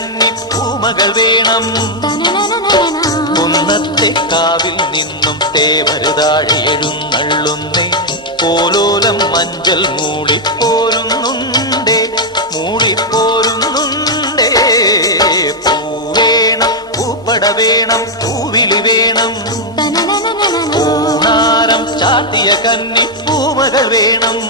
കന്നി പൂമകൾ വേണം. കുന്നത്തെ കാവിൽ നിന്നും തേവരുതാഴെ എഴുന്നള്ളുന്നേ. പോലോലം മഞ്ചൽ മൂളിപ്പോരുന്നുണ്ടേ, മൂളിപ്പോരുന്നുണ്ടേ. പൂവേണം, പൂപ്പട വേണം, പൂവിളി വേണം. പൂനാരം ചാട്ടിയ കന്നി പൂമകൾ വേണം.